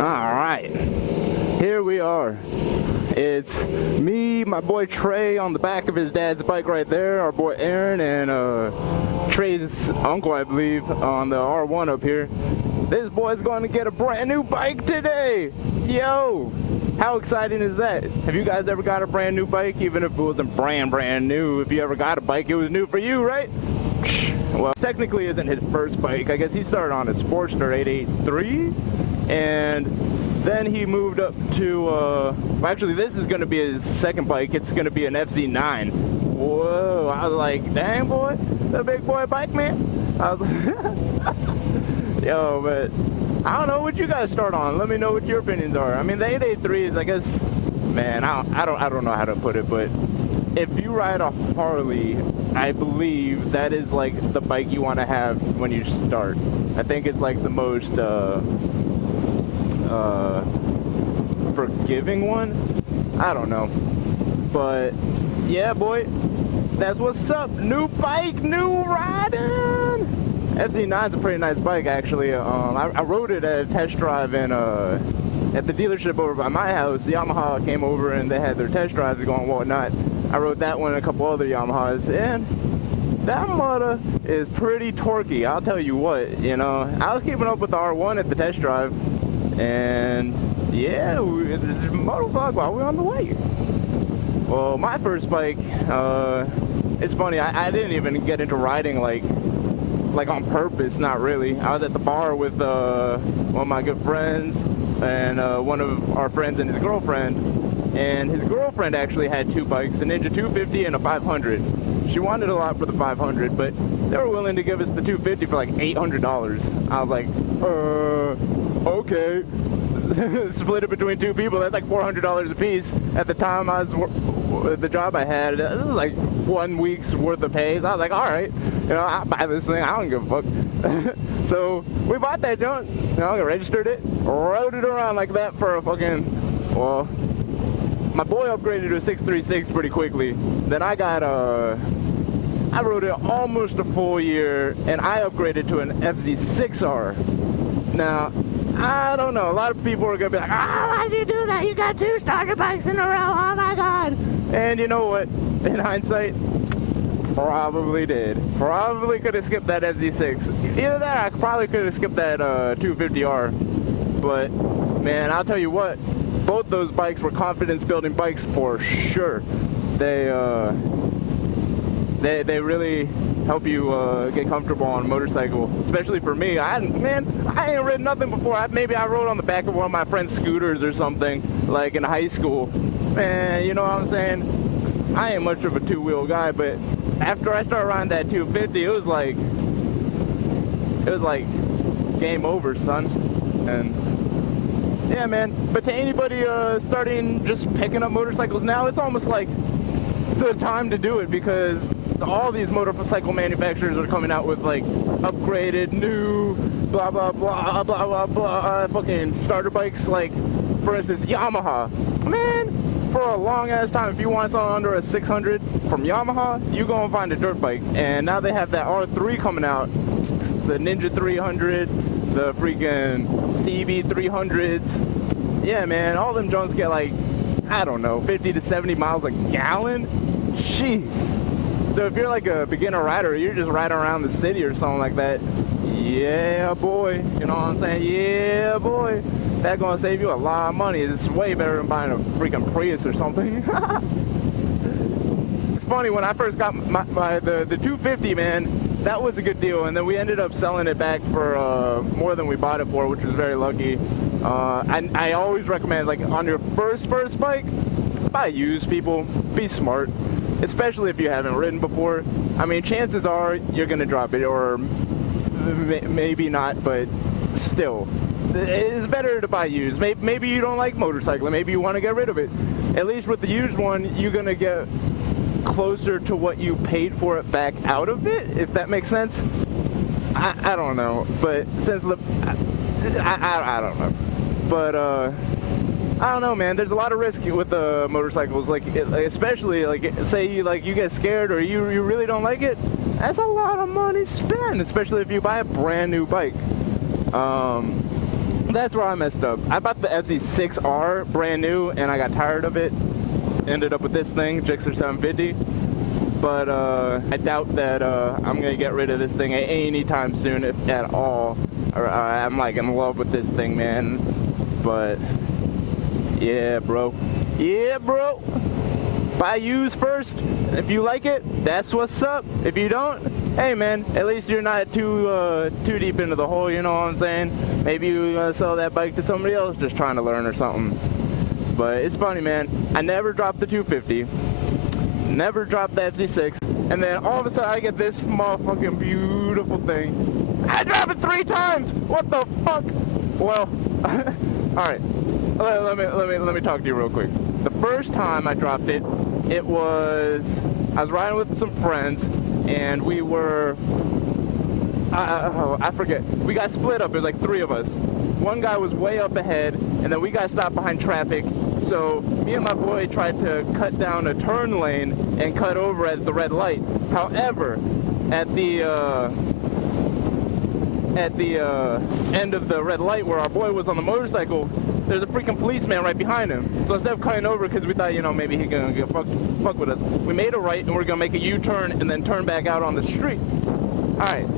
Alright, here we are. It's me, my boy Trey on the back of his dad's bike right there, our boy Aaron, and Trey's uncle, I believe, on the R1 up here. This boy's going to get a brand new bike today! Yo! How exciting is that? Have you guys ever got a brand new bike? Even if it wasn't brand new, if you ever got a bike, it was new for you, right? Well, technically it isn't his first bike. I guess he started on a Sportster 883, and then he moved up to, well, actually this is going to be his second bike. It's going to be an FZ9. Whoa, I was like, dang boy, the big boy bike, man. I was like, yo, but I don't know what you guys start on. Let me know what your opinions are. I mean, the 883 is, I guess, man, I don't know how to put it, but if you ride a Harley, I believe that is like the bike you want to have when you start. I think it's like the most forgiving one. I don't know, but yeah, boy, that's what's up. New bike, new riding. FZ9's a pretty nice bike, actually. I rode it at a test drive in at the dealership over by my house. Yamaha came over and they had their test drives going and whatnot. I rode that one and a couple other Yamahas, and that motor is pretty torquey, I'll tell you what, you know. I was keeping up with the R1 at the test drive, and yeah, motovlog while we're on the way. Well, my first bike, it's funny, I didn't even get into riding like on purpose, not really. I was at the bar with one of my good friends and one of our friends and his girlfriend. And his girlfriend actually had two bikes, a Ninja 250 and a 500. She wanted a lot for the 500, but they were willing to give us the 250 for like $800. I was like, okay. Split it between two people, that's like $400 a piece. At the time, the job I had, it was like 1 week's worth of pay. So I was like, all right, you know, I'll buy this thing, I don't give a fuck. So we bought that junk, you know, registered it, rode it around like that for a fucking, well, my boy upgraded to a 636 pretty quickly. Then I got I rode it almost a full year, and I upgraded to an FZ6R. Now, I don't know, a lot of people are gonna be like, oh, why'd you do that? You got two starter bikes in a row, oh my god. And you know what, in hindsight, probably did. Probably could have skipped that FZ6. Either that, I probably could have skipped that 250R. But, man, I'll tell you what, both those bikes were confidence building bikes for sure. They really help you get comfortable on a motorcycle, especially for me. I ain't ridden nothing before. Maybe I rode on the back of one of my friend's scooters or something, like in high school. Man, you know what I'm saying? I ain't much of a two-wheel guy, but after I started riding that 250, it was like game over, son. And yeah, man, but to anybody starting just picking up motorcycles now, it's almost like the time to do it, because all these motorcycle manufacturers are coming out with like upgraded, new, blah, blah, blah, blah, blah, blah, fucking starter bikes. Like, for instance, Yamaha. Man, for a long ass time, if you want something under a 600 from Yamaha, you go and find a dirt bike. And now they have that R3 coming out, the Ninja 300, the freaking CB 300s. Yeah, man, all them junks get like, I don't know, 50 to 70 miles a gallon. Jeez. So if you're like a beginner rider, you're just riding around the city or something like that, yeah, boy, you know what I'm saying? Yeah, boy, that's gonna save you a lot of money. It's way better than buying a freaking Prius or something. It's funny, when I first got the 250, man, that was a good deal, and then we ended up selling it back for more than we bought it for, which was very lucky. I always recommend, like, on your first bike, buy used, people. Be smart, especially if you haven't ridden before. I mean, chances are you're gonna drop it, or maybe not, but still, it's better to buy used. Maybe you don't like motorcycling, maybe you want to get rid of it. At least with the used one, you're gonna get closer to what you paid for it back out of it, if that makes sense. I don't know, but since I don't know, but I don't know, man. There's a lot of risk with the motorcycles, like especially like say you get scared or you really don't like it. That's a lot of money spent, especially if you buy a brand new bike. That's where I messed up. I bought the FZ6R brand new, and I got tired of it. Ended up with this thing, Gixxer 750. But I doubt that I'm gonna get rid of this thing any time soon, if at all. I'm like in love with this thing, man. But yeah, bro. Yeah, bro. Buy used first. If you like it, that's what's up. If you don't, hey man, at least you're not too deep into the hole, you know what I'm saying? Maybe you're gonna sell that bike to somebody else just trying to learn or something. But it's funny, man. I never dropped the 250. Never dropped the FZ6. And then all of a sudden I get this motherfucking beautiful thing. I drop it 3 times! What the fuck? Well, alright. Let me talk to you real quick. The first time I dropped it, I was riding with some friends, and we were, I forget, we got split up. There's like 3 of us. One guy was way up ahead, and then we got stopped behind traffic, so me and my boy tried to cut down a turn lane and cut over at the red light. However, at the end of the red light where our boy was on the motorcycle, there's a freaking policeman right behind him. So instead of cutting over, because we thought, you know, maybe he's gonna get fuck with us, we made a right and we're gonna make a U-turn and then turn back out on the street. Alright.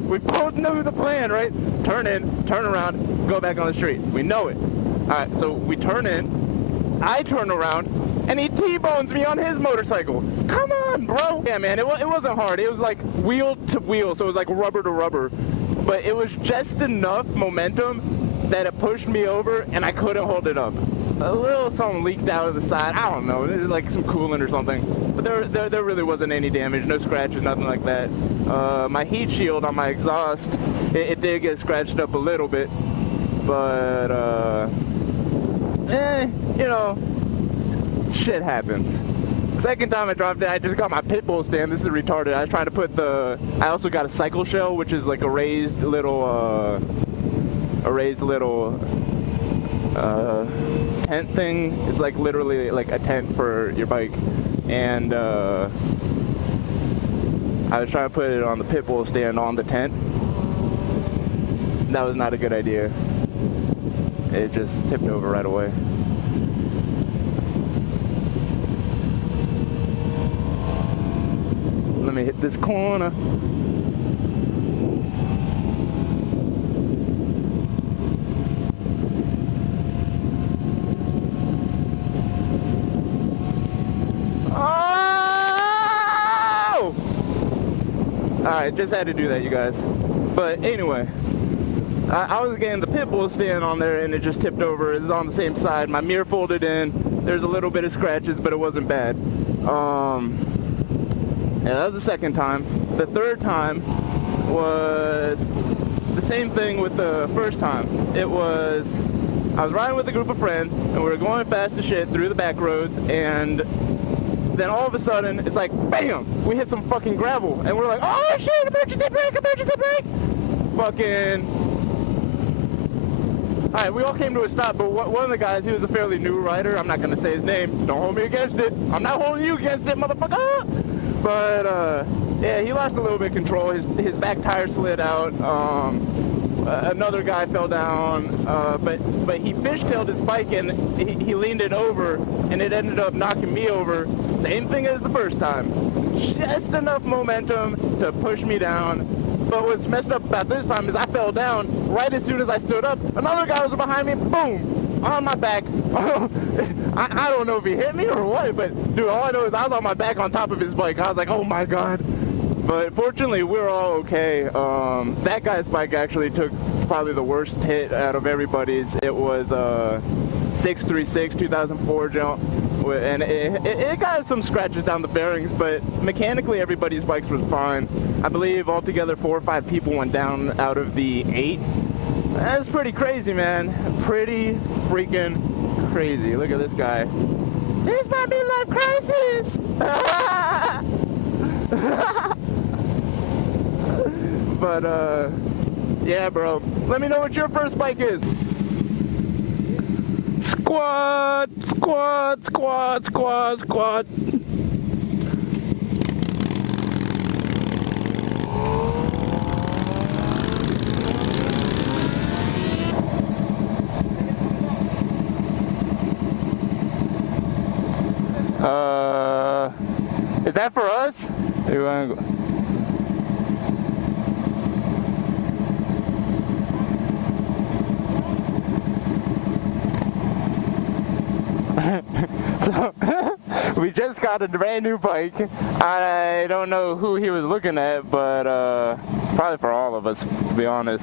We both knew the plan, right? Turn in, turn around, go back on the street. We know it. Alright, so we turn in, I turn around, and he T-bones me on his motorcycle. Come on, bro. Yeah, man, it wasn't hard. It was like wheel to wheel, so it was like rubber to rubber. But it was just enough momentum that it pushed me over, and I couldn't hold it up. A little something leaked out of the side. I don't know. It was like some coolant or something. But there really wasn't any damage. No scratches, nothing like that. My heat shield on my exhaust, it did get scratched up a little bit. But, you know, shit happens. Second time I dropped it, I just got my pit bull stand. This is retarded. I was trying to put I also got a cycle shell, which is like a raised little tent thing. It's like literally like a tent for your bike. And I was trying to put it on the pit bull stand on the tent. That was not a good idea. It just tipped over right away. Let me hit this corner. Oh! Alright, just had to do that, you guys. But anyway, I was getting the pit bull stand on there and it just tipped over. It's on the same side. My mirror folded in. There's a little bit of scratches, but it wasn't bad. Yeah, that was the second time. The third time was the same thing with the first time. I was riding with a group of friends, and we were going fast as shit through the back roads, and then all of a sudden, it's like, BAM! We hit some fucking gravel, and we're like, oh shit, emergency brake, emergency brake! Fucking... Alright, we all came to a stop, but one of the guys, he was a fairly new rider. I'm not gonna say his name. Don't hold me against it. I'm not holding you against it, motherfucker! But, yeah, he lost a little bit of control. His back tire slid out. Another guy fell down. But he fishtailed his bike and he leaned it over, and it ended up knocking me over. Same thing as the first time. Just enough momentum to push me down. But what's messed up about this time is I fell down right as soon as I stood up. Another guy was behind me, boom! On my back. I don't know if he hit me or what, but dude, all I know is I was on my back on top of his bike. I was like, oh my god. But fortunately, we were all okay. That guy's bike actually took probably the worst hit out of everybody's. It was 636 2004 jump, and it got some scratches down the bearings, but mechanically everybody's bikes was fine. I believe altogether 4 or 5 people went down out of the 8. That's pretty crazy, man. Pretty freaking crazy. Look at this guy. This might be life crisis. But yeah, bro. Let me know what your first bike is. Squad, squad, squad, squad, squad. that for us? You wanna go? So, we just got a brand new bike. I don't know who he was looking at, but probably for all of us, to be honest.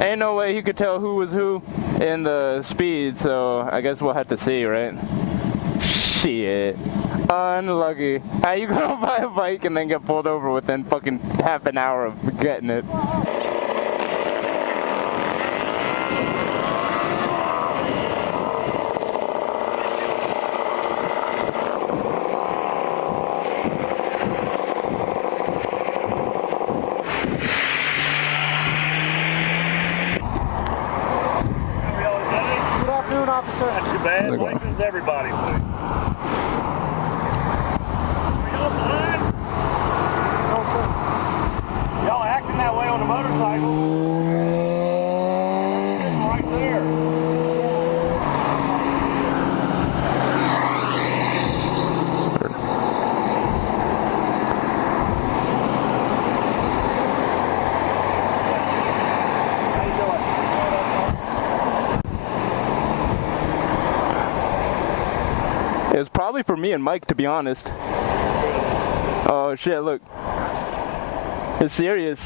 Ain't no way he could tell who was who in the speed, so I guess we'll have to see, right? Shit. Unlucky. How you gonna buy a bike and then get pulled over within fucking half an hour of getting it? Officer. That's too bad. License everybody, please. Are y'all blind? No, sir. Y'all acting that way on the motorcycle. Right there. How you doing? It was probably for me and Mike, to be honest. Oh shit, look. It's serious.